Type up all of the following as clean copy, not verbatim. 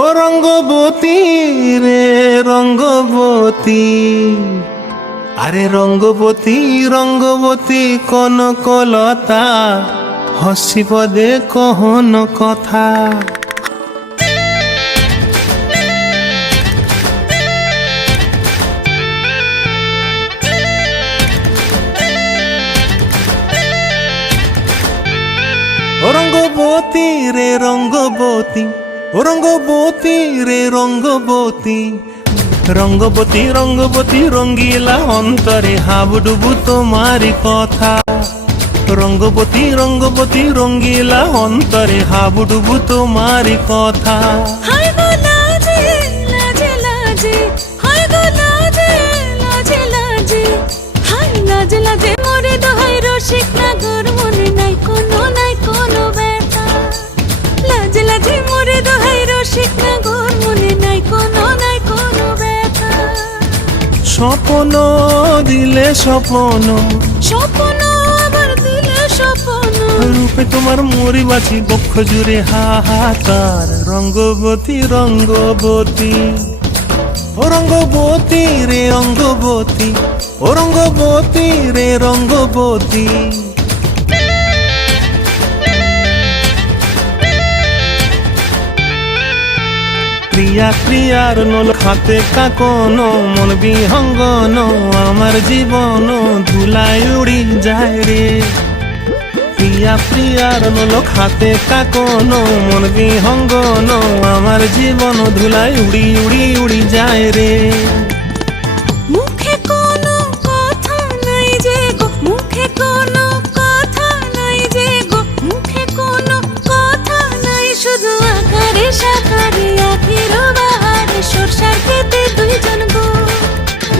ও রঙ্গবতী রে রঙ্গবতী, আরে রঙ্গবতী রঙ্গবতী কনকলতা, হসি পদে কহন কথা। ও রঙ্গবতী রে রঙ্গবতী, ও রঙ্গবতী রে রঙ্গবতী, রঙ্গবতী রঙ্গবতী রঙ্গিলা অন্তরে হাবুডুবু তোমারি কথা। রঙ্গবতী রঙ্গবতী রঙ্গিলা অন্তরে হাবুডুবু তোমারি কথা। হায় গো লাজে লাজে লাজে, হায় গো লাজে লাজে লাজে, হায় লাজে লাজে মোরে দোহাই রসিক নাগর, মনে নাই কোনো ব্যথা। লাজে লাজে মোরে দোহাই রসিক নাগর, মনে নাই কোনো ব্যথা। স্বপ্ন দিলে স্বপ্ন, স্বপ্ন আবার দিলে স্বপ্ন, রূপে তোমার মরি বাঁচি বক্ষ জুড়ে হাহাকার। রঙ্গবতী রঙ্গবতী, ও রঙ্গবতী রে রঙ্গবতী, ও রঙ্গবতী রে রঙ্গবতী। প্রিয়া প্রিয়ার নল খাতে কাকন, মন বিহঙ্গন আমার জীবন ধুলায় উড়ি যায় রে। প্রিয়া প্রিয়ার নল খাতে কাকন, মন বিহঙ্গন আমার জীবন ধুলায় উড়ি উড়ি উড়ি যায় রে। মুখে কোনো কথা নাই যে গো, মুখে কোনো কথা নাই যে গো, মুখে কোনো কথা নাই, শুধু আকারে সাকারে আখির বাহারে সরষার খেতে দুইজন গো।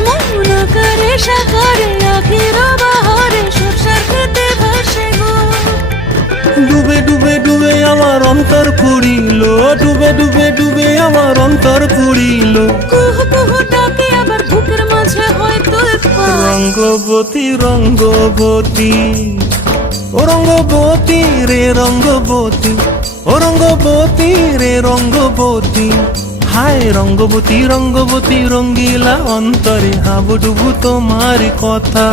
মন আকারে সাকারে আখির বাহারে সরষার খেতে ভাসে গো। ডুবে ডুবে ডুবে আমার অন্তর পুড়িল, ডুবে ডুবে ডুবে আমার অন্তর পুড়িল। কুহু কুহু ডাকে আবার বুকের মাঝে হয়তো একবার। রঙ্গবতী রঙ্গবতী, ও রঙ্গবতী রে রঙ্গবতী, ও রঙ্গবতী রে রঙ্গবতী। হায় রঙ্গবতী রঙ্গবতী রঙ্গিলা অন্তরে হাবুডুবু তোমারি কথা।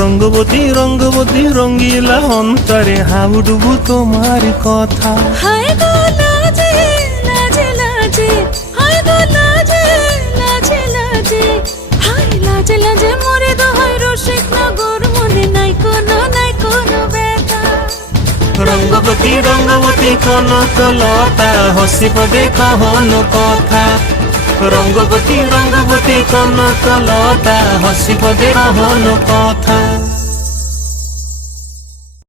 রঙ্গবতী রঙ্গবতী রঙ্গিলা অন্তরে হাবুডুবু তোমারি কথা। হায় গো লাজে লাজে লাজে, হায় গো লাজে লাজে লাজে, হায় লাজে লাজে মোরে দোহাই রসিক নগর, মনে নাই কোনো ব্যথা। রঙ্গবতী রঙ্গবতী কনকলতা, হসি পদে কহন কথা। রঙ্গবতী রঙ্গবতী কনকলতা, হসি পদে কহন কথা।